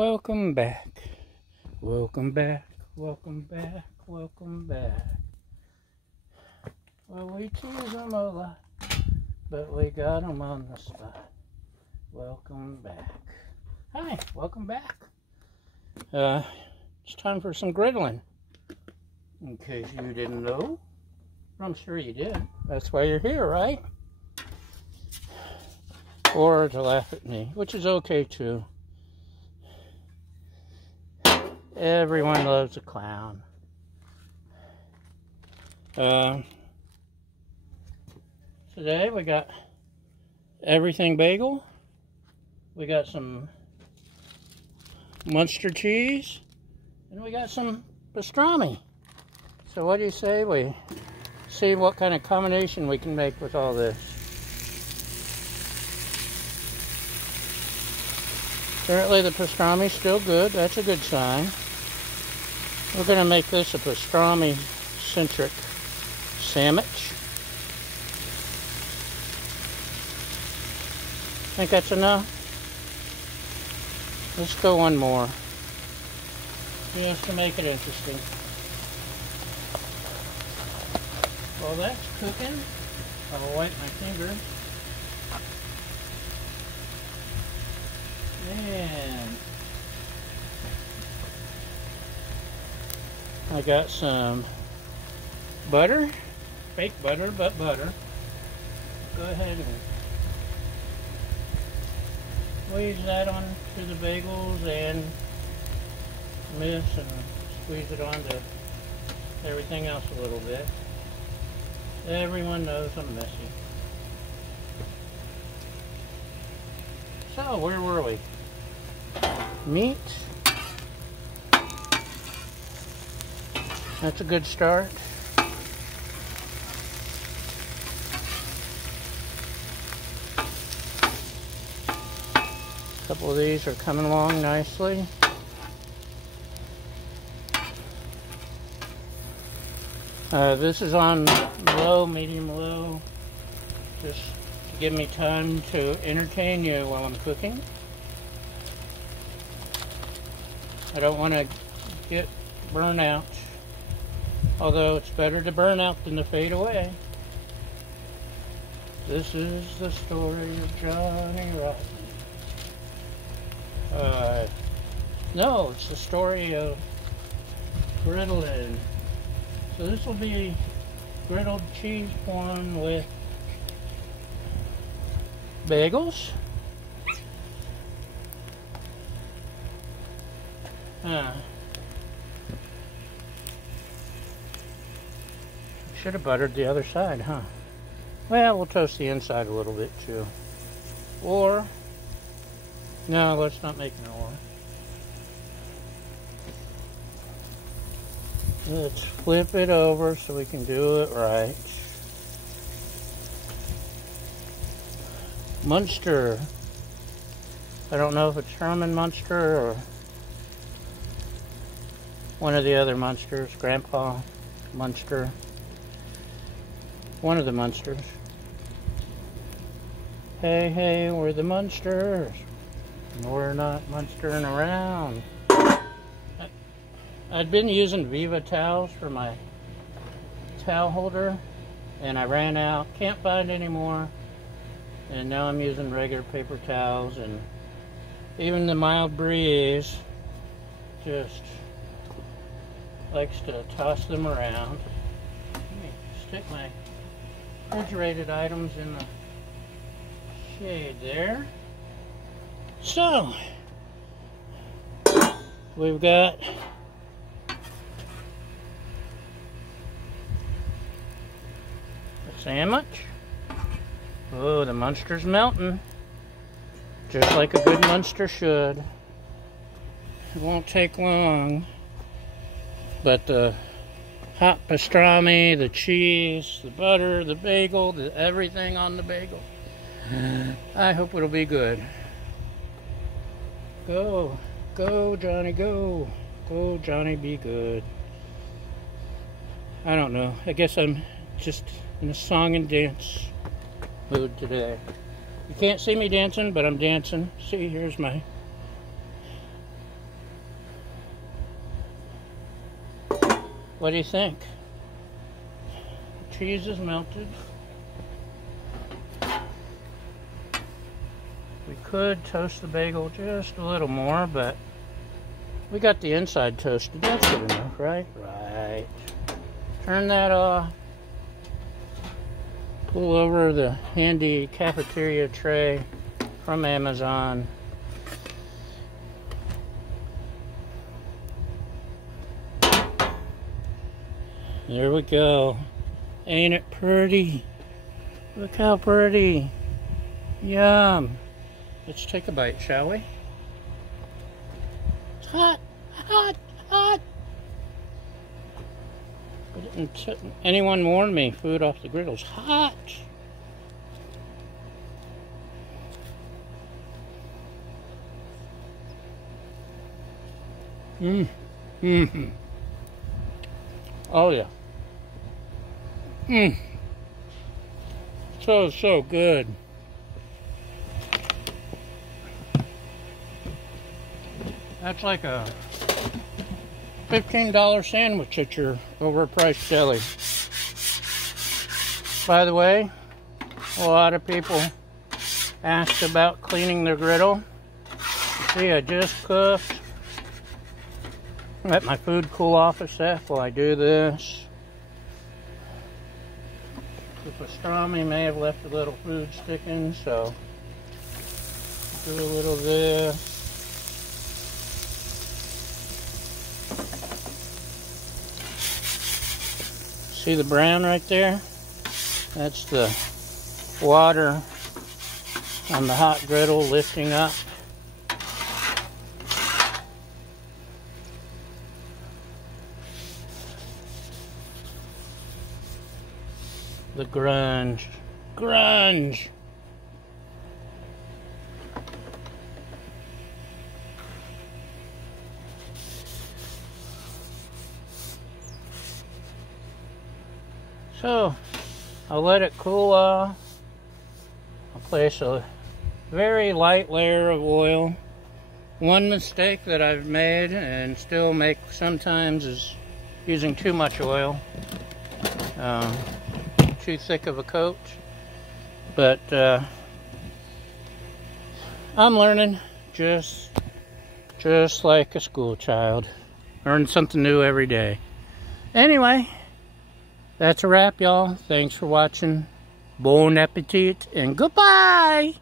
Welcome back. Welcome back. Welcome back. Welcome back. Well, we tease them a lot, but we got them on the spot. Welcome back. Hi, welcome back. It's time for some griddling. In case you didn't know, I'm sure you did. That's why you're here, right? Or to laugh at me, which is okay too. Everyone loves a clown. Today we got everything bagel. We got some Munster cheese. And we got some pastrami. So what do you say we see what kind of combination we can make with all this? Apparently the pastrami's still good. That's a good sign. We're going to make this a pastrami-centric sandwich. Think that's enough? Let's go one more. Just to make it interesting. While that's cooking, I'll wipe my fingers. And I got some butter, fake butter, but butter. Go ahead and squeeze that onto the bagels and this, and squeeze it onto everything else a little bit. Everyone knows I'm messy. So, where were we? Meat. That's a good start. A couple of these are coming along nicely. This is on low, medium low, just to give me time to entertain you while I'm cooking. I don't want to get burnt out, although it's better to burn out than to fade away. This is the story of Johnny Rotten. No, it's the story of Griddle. So this will be griddled cheese corn with bagels. Should have buttered the other side, huh? Well, we'll toast the inside a little bit too. Or, no, let's not make an or. Let's flip it over so we can do it right. Munster. I don't know if it's Herman Munster or one of the other Munsters. Grandpa Munster. One of the Munsters. Hey, hey, we're the Munsters. We're not Munstering around. I'd been using Viva towels for my towel holder, and I ran out. Can't find any more. And now I'm using regular paper towels, and even the mild breeze just likes to toss them around. Let me stick my refrigerated items in the shade there. So, we've got a sandwich. Oh, the Munster's melting. Just like a good Munster should. It won't take long. But the hot pastrami, the cheese, the butter, the bagel, everything on the bagel. I hope it'll be good. Go. Go, Johnny, go. Go, Johnny, be good. I don't know. I guess I'm just in a song and dance mood today. You can't see me dancing, but I'm dancing. See, here's my What do you think? Cheese is melted. We could toast the bagel just a little more, but we got the inside toasted. That's good enough, right? Right. Turn that off. Pull over the handy cafeteria tray from Amazon. There we go. Ain't it pretty? Look how pretty. Yum. Let's take a bite, shall we? It's hot, hot, hot. But anyone warned me, food off the griddle's hot. Oh yeah. So good. That's like a $15 sandwich at your overpriced deli. By the way, a lot of people asked about cleaning their griddle. See, I just cooked. Let my food cool off a sec while I do this. The pastrami may have left a little food sticking, so do a little of this. See the brown right there? That's the water on the hot griddle lifting up. The grunge. Grunge! So, I'll let it cool off. I'll place a very light layer of oil. One mistake that I've made and still make sometimes is using too much oil. Too thick of a coat. But I'm learning just like a school child. Learn something new every day. Anyway, that's a wrap, y'all. Thanks for watching. Bon appetit and goodbye!